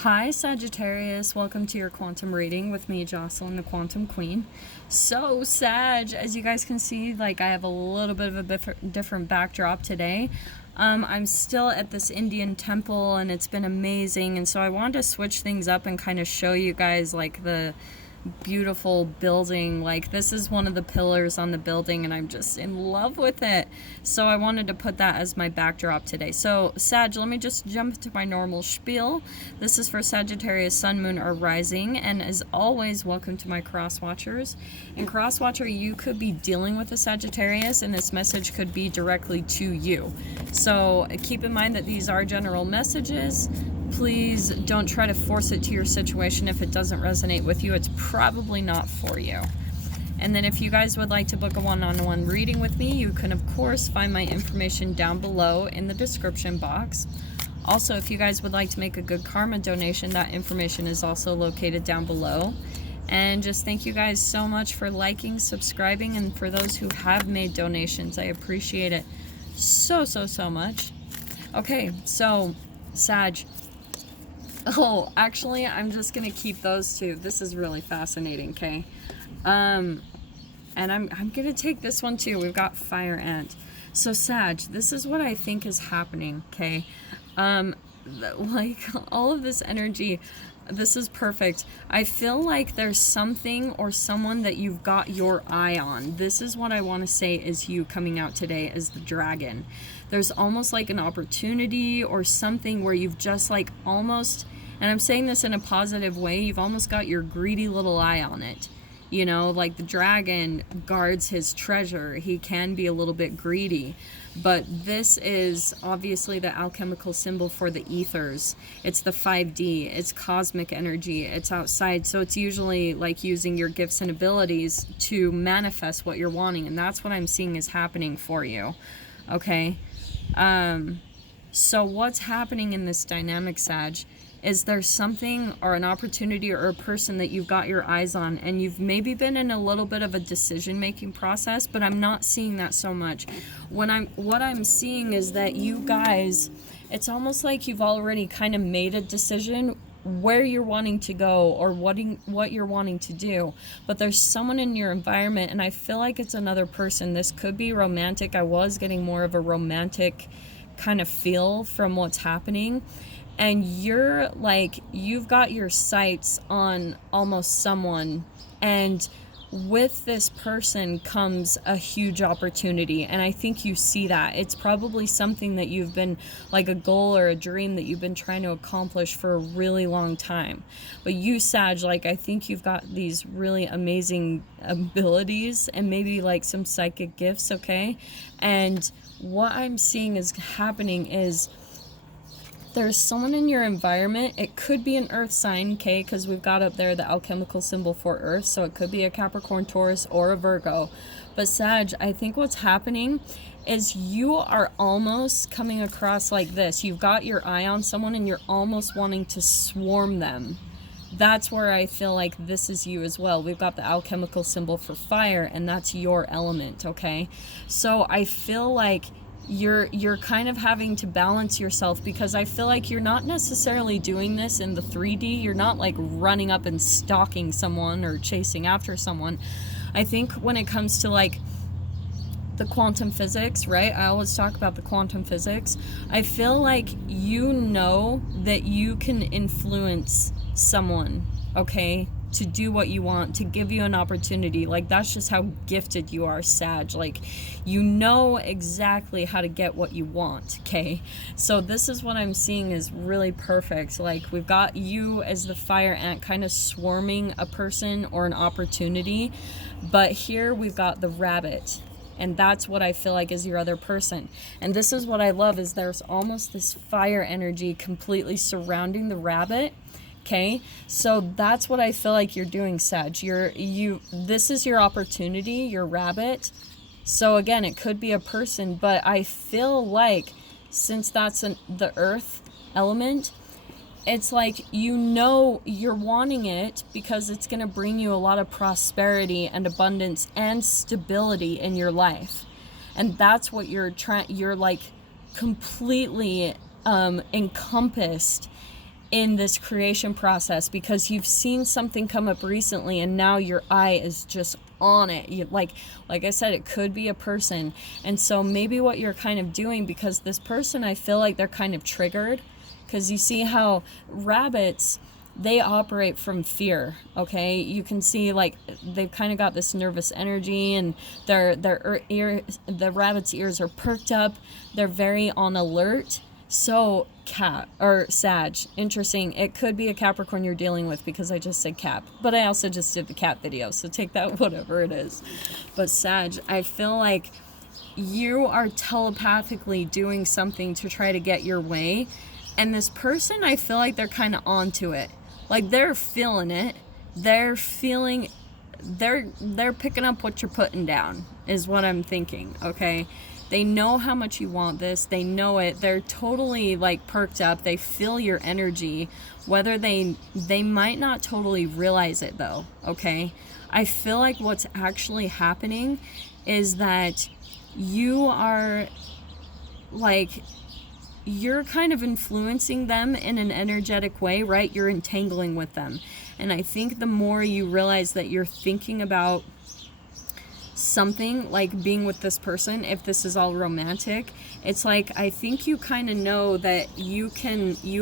Hi Sagittarius, welcome to your quantum reading with me, Jocelyn, the Quantum Queen. So Sag, as you guys can see, like I have a little bit of a different backdrop today. I'm still at this Indian temple and it's been amazing, and so I wanted to switch things up and kind of show you guys like the beautiful building. Like this is one of the pillars on the building and I'm just in love with it, so I wanted to put that as my backdrop today. So Sag, let me just jump to my normal spiel. This is for Sagittarius sun, moon, or rising, and as always, welcome to my cross watchers. In cross watcher, you could be dealing with a Sagittarius and this message could be directly to you, so keep in mind that these are general messages. Please don't try to force it to your situation. If it doesn't resonate with you, it's probably not for you. And then if you guys would like to book a one-on-one reading with me, you can of course find my information down below in the description box. Also, if you guys would like to make a good karma donation, that information is also located down below. And just thank you guys so much for liking, subscribing, and for those who have made donations, I appreciate it so much. Okay, so Sag. Oh, actually, I'm just gonna keep those two. This is really fascinating, okay? And I'm gonna take this one too. We've got fire ant. So Sag, this is what I think is happening, okay? Like all of this energy, this is perfect. I feel like there's something or someone that you've got your eye on. This is what I want to say is you coming out today as the dragon. There's almost like an opportunity or something where you've just like almost, and I'm saying this in a positive way, you've almost got your greedy little eye on it. You know, like the dragon guards his treasure. He can be a little bit greedy. But this is obviously the alchemical symbol for the ethers. It's the 5D. It's cosmic energy. It's outside. So it's usually like using your gifts and abilities to manifest what you're wanting. And that's what I'm seeing is happening for you. Okay? So what's happening in this dynamic, Sag, is there's something or an opportunity or a person that you've got your eyes on, and you've maybe been in a little bit of a decision-making process, but I'm not seeing that so much. What I'm seeing is that you guys, it's almost like you've already kind of made a decision where you're wanting to go or what you're wanting to do, but there's someone in your environment, and I feel like it's another person. This could be romantic. I was getting more of a romantic kind of feel from what's happening, and you're like, you've got your sights on almost someone, and with this person comes a huge opportunity, and I think you see that. It's probably something that you've been, like a goal or a dream that you've been trying to accomplish for a really long time. But you, Sag, like I think you've got these really amazing abilities and maybe like some psychic gifts, okay? And what I'm seeing is happening is there's someone in your environment. It could be an earth sign, okay, because we've got up there the alchemical symbol for earth, so it could be a Capricorn, Taurus, or a Virgo. But Sag, I think what's happening is you are almost coming across like this. You've got your eye on someone and you're almost wanting to swarm them. That's where I feel like this is you as well. We've got the alchemical symbol for fire, and that's your element, okay? So I feel like you're kind of having to balance yourself, because I feel like you're not necessarily doing this in the 3D. You're not like running up and stalking someone or chasing after someone. I think when it comes to like the quantum physics, right? I always talk about the quantum physics. I feel like you know that you can influence someone, okay, to do what you want, to give you an opportunity. Like that's just how gifted you are, Sag. Like you know exactly how to get what you want, okay? So this is what I'm seeing is really perfect. Like we've got you as the fire ant kind of swarming a person or an opportunity, but here we've got the rabbit, and that's what I feel like is your other person. And this is what I love, is there's almost this fire energy completely surrounding the rabbit. Okay, so that's what I feel like you're doing, Sag. This is your opportunity, your rabbit. So again, it could be a person, but I feel like since that's the earth element, it's like you know you're wanting it because it's going to bring you a lot of prosperity and abundance and stability in your life. And that's what you're like completely encompassed in this creation process because you've seen something come up recently and now your eye is just on it. Like I said, it could be a person. And so maybe what you're kind of doing, because this person, I feel like they're kind of triggered, because you see how rabbits, they operate from fear, okay? You can see like they've kind of got this nervous energy, and the rabbit's ears are perked up. They're very on alert. So cat or Sag, interesting. It could be a Capricorn you're dealing with because I just said Cap, but I also just did the cat video, so take that whatever it is. But Sag, I feel like you are telepathically doing something to try to get your way, and this person, I feel like they're kind of onto it. Like they're feeling it. They're picking up what you're putting down is what I'm thinking, okay? They know how much you want this. They know it. They're totally like perked up. They feel your energy, whether they might not totally realize it though, okay? I feel like what's actually happening is that you are like, you're kind of influencing them in an energetic way, right? You're entangling with them. And I think the more you realize that you're thinking about something like being with this person, if this is all romantic, it's like, I think you kind of know that you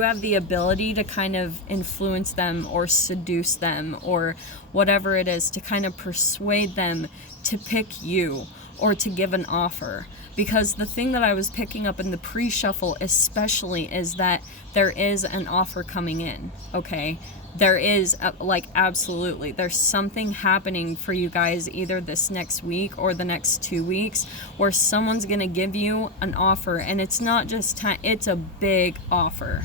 have the ability to kind of influence them or seduce them or whatever it is, to kind of persuade them to pick you or to give an offer. Because the thing that I was picking up in the pre-shuffle especially is that there is an offer coming in, okay? There is, like, absolutely. There's something happening for you guys either this next week or the next 2 weeks where someone's going to give you an offer. And it's not just time, it's a big offer.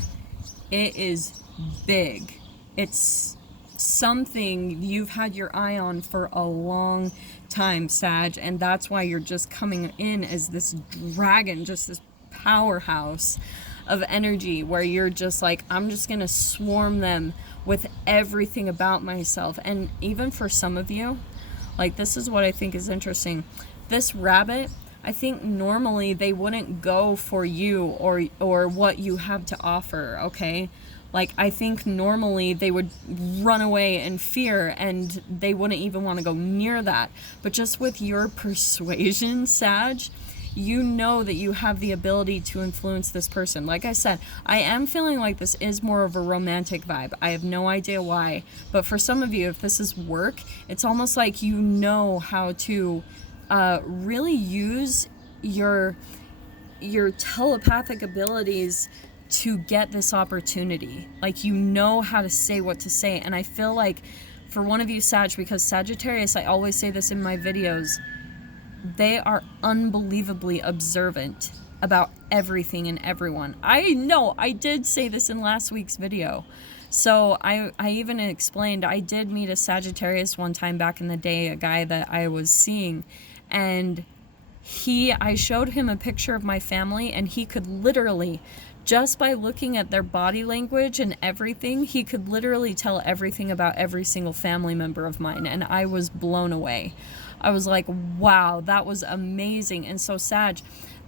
It is big. It's something you've had your eye on for a long time, Sag. And that's why you're just coming in as this dragon, just this powerhouse of energy where you're just like, I'm just going to swarm them with everything about myself. And even for some of you, like, this is what I think is interesting. This rabbit, I think normally they wouldn't go for you or what you have to offer, okay? Like, I think normally they would run away in fear and they wouldn't even want to go near that. But just with your persuasion, Sag, you know that you have the ability to influence this person. Like I said, I am feeling like this is more of a romantic vibe. I have no idea why. But for some of you, if this is work, it's almost like you know how to really use your telepathic abilities to get this opportunity. Like, you know how to say what to say. And I feel like for one of you, Sag, because Sagittarius, I always say this in my videos, they are unbelievably observant about everything and everyone. I know I did say this in last week's video. So I even explained, I did meet a Sagittarius one time back in the day, a guy that I was seeing, and I showed him a picture of my family, and he could literally, just by looking at their body language and everything, he could literally tell everything about every single family member of mine, and I was blown away. I was like, wow, that was amazing. And so, Sag,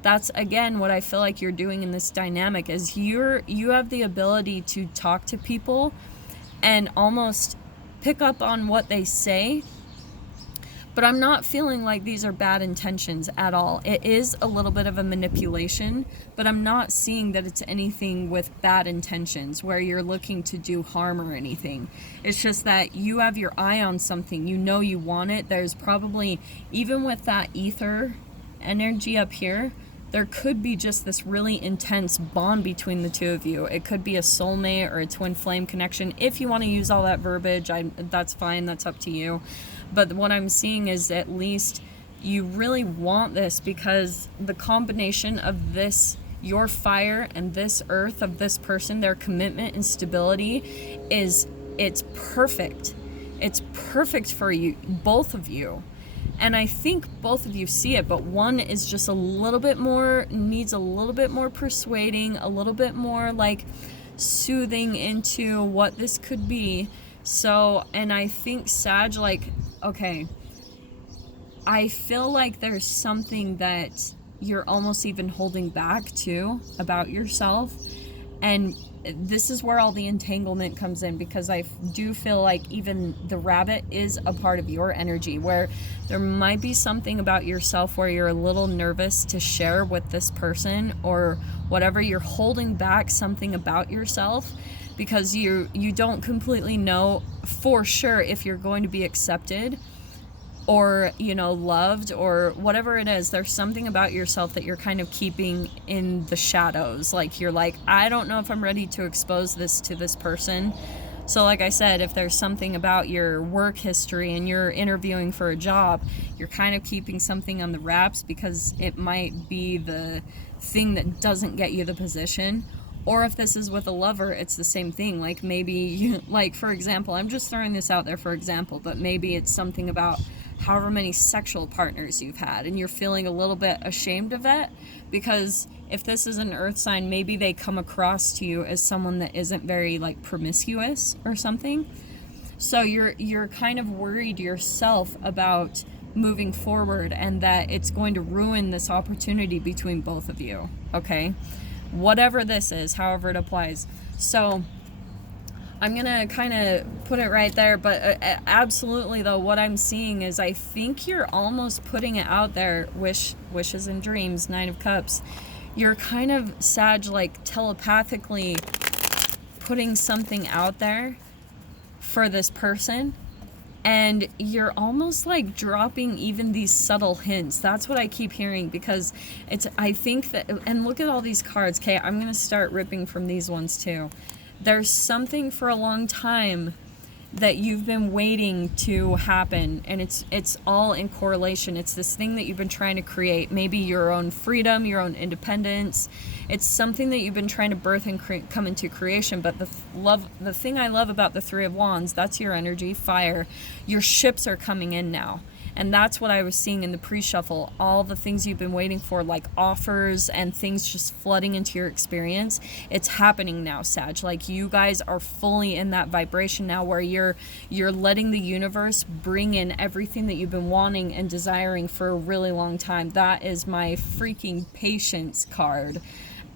that's again what I feel like you're doing in this dynamic is you have the ability to talk to people and almost pick up on what they say. But I'm not feeling like these are bad intentions at all. It is a little bit of a manipulation, but I'm not seeing that it's anything with bad intentions where you're looking to do harm or anything. It's just that you have your eye on something. You know you want it. There's probably, even with that ether energy up here, there could be just this really intense bond between the two of you. It could be a soulmate or a twin flame connection. If you want to use all that verbiage, that's fine. That's up to you. But what I'm seeing is at least you really want this because the combination of this, your fire, and this earth of this person, their commitment and stability it's perfect. It's perfect for you, both of you. And I think both of you see it, but one is just a little bit more, needs a little bit more persuading, a little bit more like soothing into what this could be. So, and I think Sag, like, okay, I feel like there's something that you're almost even holding back too about yourself. And this is where all the entanglement comes in, because I do feel like even the rabbit is a part of your energy, where there might be something about yourself where you're a little nervous to share with this person, or whatever, you're holding back something about yourself because you don't completely know for sure if you're going to be accepted or, you know, loved, or whatever it is. There's something about yourself that you're kind of keeping in the shadows. Like, you're like, I don't know if I'm ready to expose this to this person. So like I said, if there's something about your work history and you're interviewing for a job, you're kind of keeping something on the wraps because it might be the thing that doesn't get you the position. Or if this is with a lover, it's the same thing. Like, maybe, like, for example, I'm just throwing this out there for example, but maybe it's something about however many sexual partners you've had, and you're feeling a little bit ashamed of that, because if this is an earth sign, maybe they come across to you as someone that isn't very, like, promiscuous or something. So you're kind of worried yourself about moving forward, and that it's going to ruin this opportunity between both of you, okay? Whatever this is, however it applies. So I'm gonna kind of put it right there, but absolutely though, what I'm seeing is I think you're almost putting it out there. Wishes and dreams, 9 of Cups. You're kind of, Sag, like telepathically putting something out there for this person, and you're almost like dropping even these subtle hints. That's what I keep hearing, because I think that, and look at all these cards. Okay, I'm gonna start ripping from these ones too. There's something for a long time that you've been waiting to happen, and it's all in correlation. It's this thing that you've been trying to create, maybe your own freedom, your own independence. It's something that you've been trying to birth and come into creation. But the thing I love about the 3 of Wands, that's your energy, fire. Your ships are coming in now. And that's what I was seeing in the pre-shuffle. All the things you've been waiting for, like offers and things just flooding into your experience. It's happening now, Sag. Like, you guys are fully in that vibration now, where you're letting the universe bring in everything that you've been wanting and desiring for a really long time. That is my freaking patience card.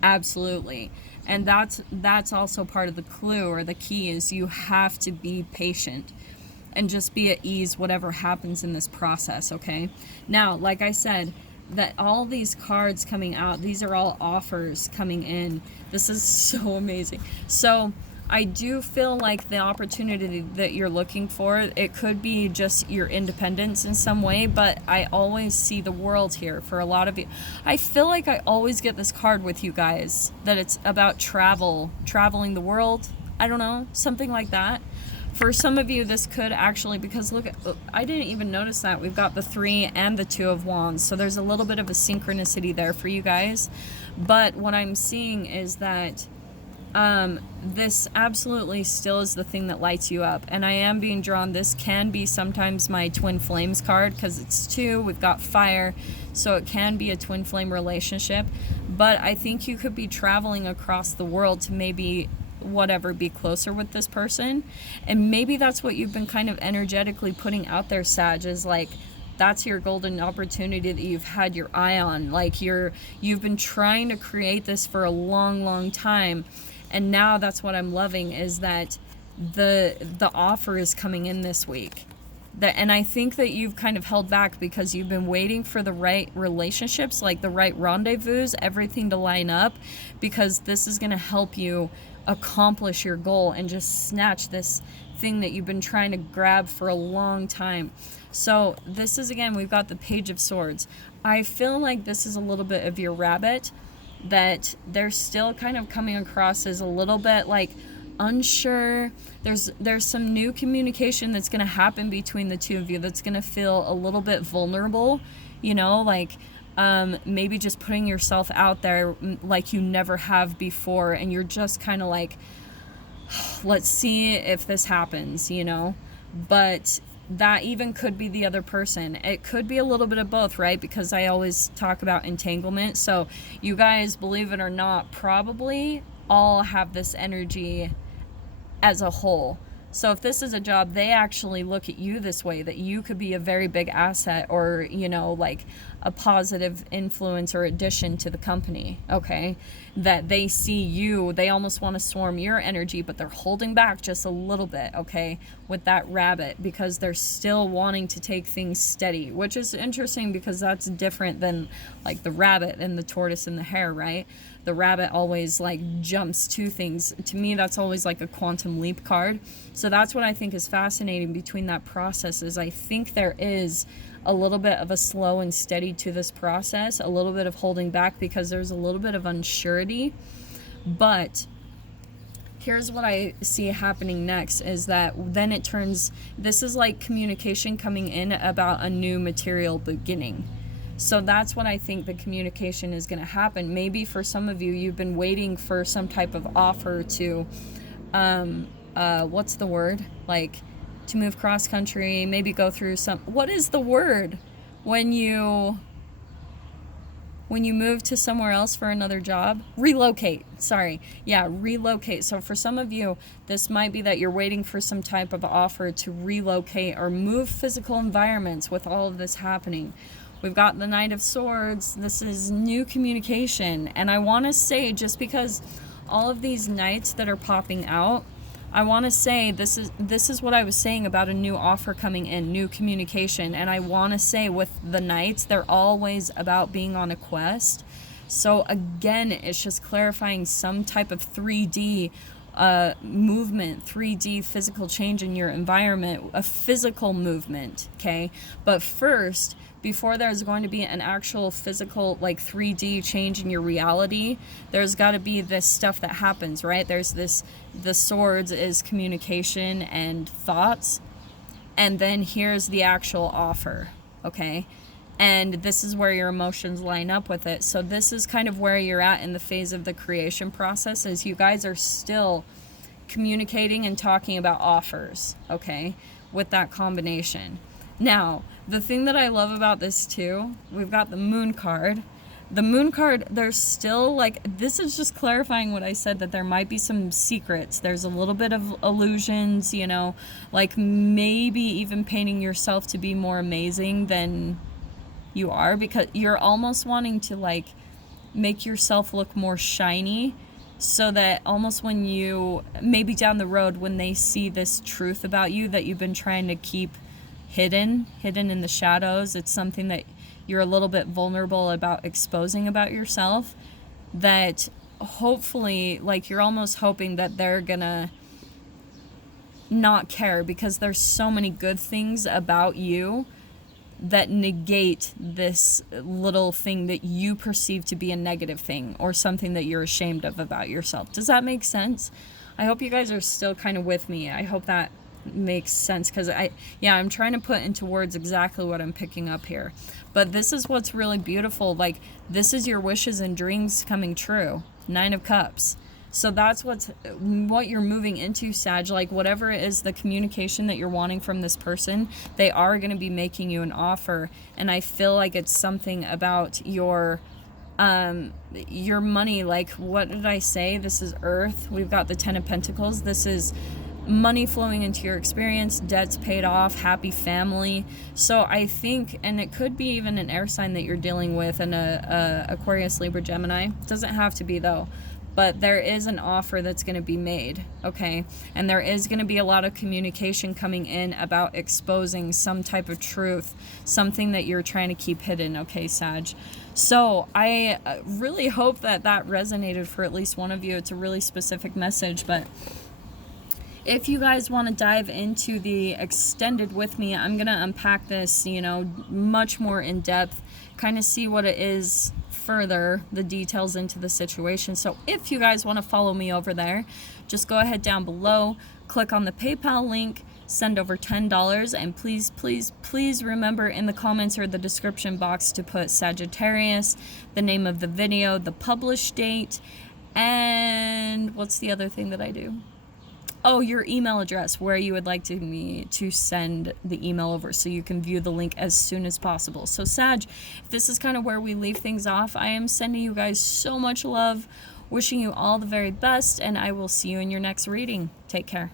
Absolutely. And that's also part of the clue, or the key, is you have to be patient and just be at ease whatever happens in this process, okay? Now, like I said, that all these cards coming out, these are all offers coming in. This is so amazing. So I do feel like the opportunity that you're looking for, it could be just your independence in some way, but I always see the world here for a lot of you. I feel like I always get this card with you guys, that it's about traveling the world. I don't know, something like that. For some of you, this could actually, because look, I didn't even notice that we've got the 3 and the 2 of Wands, so there's a little bit of a synchronicity there for you guys. But what I'm seeing is that this absolutely still is the thing that lights you up, and I am being drawn. This can be sometimes my twin flames card, because it's 2, we've got fire, so it can be a twin flame relationship. But I think you could be traveling across the world to maybe be closer with this person, and maybe that's what you've been kind of energetically putting out there, Sag, is like, that's your golden opportunity that you've had your eye on. Like, you've been trying to create this for a long time, and now that's what I'm loving, is that the offer is coming in this week. And I think that you've kind of held back because you've been waiting for the right relationships, like the right rendezvous, everything to line up, because this is going to help you accomplish your goal and just snatch this thing that you've been trying to grab for a long time. So this is, again, we've got the Page of Swords. I feel like this is a little bit of your rabbit, that they're still kind of coming across as a little bit like unsure. There's some new communication that's going to happen between the two of you that's going to feel a little bit vulnerable, you know, like maybe just putting yourself out there like you never have before, and you're just kind of like, let's see if this happens, you know. But that even could be the other person. It could be a little bit of both, right? Because I always talk about entanglement. So you guys, believe it or not, probably all have this energy as a whole. So if this is a job, they actually look at you this way, that you could be a very big asset, or, you know, like a positive influence or addition to the company, okay? That they see you, they almost want to swarm your energy, but they're holding back just a little bit, okay, with that rabbit, because they're still wanting to take things steady, which is interesting because that's different than like the rabbit and the tortoise and the hare, right? The rabbit always like jumps to things. To me, that's always like a quantum leap card. So that's what I think is fascinating between that process, is I think there is a little bit of a slow and steady to this process, a little bit of holding back because there's a little bit of unsurety. But here's what I see happening next, is that then it turns, this is like communication coming in about a new material beginning. So that's what I think the communication is going to happen. Maybe for some of you, you've been waiting for some type of offer to, what's the word? Like, to move cross country, maybe go through some, what is the word when you move to somewhere else for another job? Relocate. Sorry. Yeah, relocate. So for some of you, this might be that you're waiting for some type of offer to relocate or move physical environments with all of this happening. We've got the Knight of Swords. This is new communication. And I want to say, just because all of these knights that are popping out, I want to say this is what I was saying about a new offer coming in, new communication. And I want to say with the knights, they're always about being on a quest. So again, it's just clarifying some type of 3D movement, 3D physical change in your environment, a physical movement, okay? But first, before there's going to be an actual physical, like 3D change in your reality, there's got to be this stuff that happens, right? There's this, the swords is communication and thoughts, and then here's the actual offer, okay? And this is where your emotions line up with it. So this is kind of where you're at in the phase of the creation process, is you guys are still communicating and talking about offers, okay, with that combination. Now, the thing that I love about this too, we've got the moon card. The moon card, there's still like, this is just clarifying what I said, that there might be some secrets. There's a little bit of illusions, you know, like maybe even painting yourself to be more amazing than you are, because you're almost wanting to like make yourself look more shiny, so that almost when you, maybe down the road, when they see this truth about you that you've been trying to keep hidden in the shadows, it's something that you're a little bit vulnerable about exposing about yourself, that hopefully, like, you're almost hoping that they're gonna not care, because there's so many good things about you that negate this little thing that you perceive to be a negative thing or something that you're ashamed of about yourself. Does that make sense? I hope you guys are still kind of with me. I hope that makes sense, because I'm trying to put into words exactly what I'm picking up here. But this is what's really beautiful. Like, this is your wishes and dreams coming true. 9 of Cups. So that's what you're moving into, Sag. Like, whatever it is, the communication that you're wanting from this person, they are going to be making you an offer. And I feel like it's something about your money. Like, what did I say? This is Earth. We've got the 10 of Pentacles. This is money flowing into your experience, debts paid off, happy family. So I think, and it could be even an air sign that you're dealing with, and a Aquarius, Libra, Gemini. It doesn't have to be though. But there is an offer that's going to be made, okay? And there is going to be a lot of communication coming in about exposing some type of truth, something that you're trying to keep hidden, okay, Sag? So I really hope that that resonated for at least one of you. It's a really specific message, but if you guys want to dive into the extended with me, I'm going to unpack this, you know, much more in depth, kind of see what it is further, the details into the situation. So if you guys want to follow me over there, just go ahead down below, click on the PayPal link, send over $10, and please remember in the comments or the description box to put Sagittarius, the name of the video, the publish date, and what's the other thing that I do? Oh, your email address, where you would like me to send the email over, so you can view the link as soon as possible. So Sag, this is kind of where we leave things off. I am sending you guys so much love, wishing you all the very best, and I will see you in your next reading. Take care.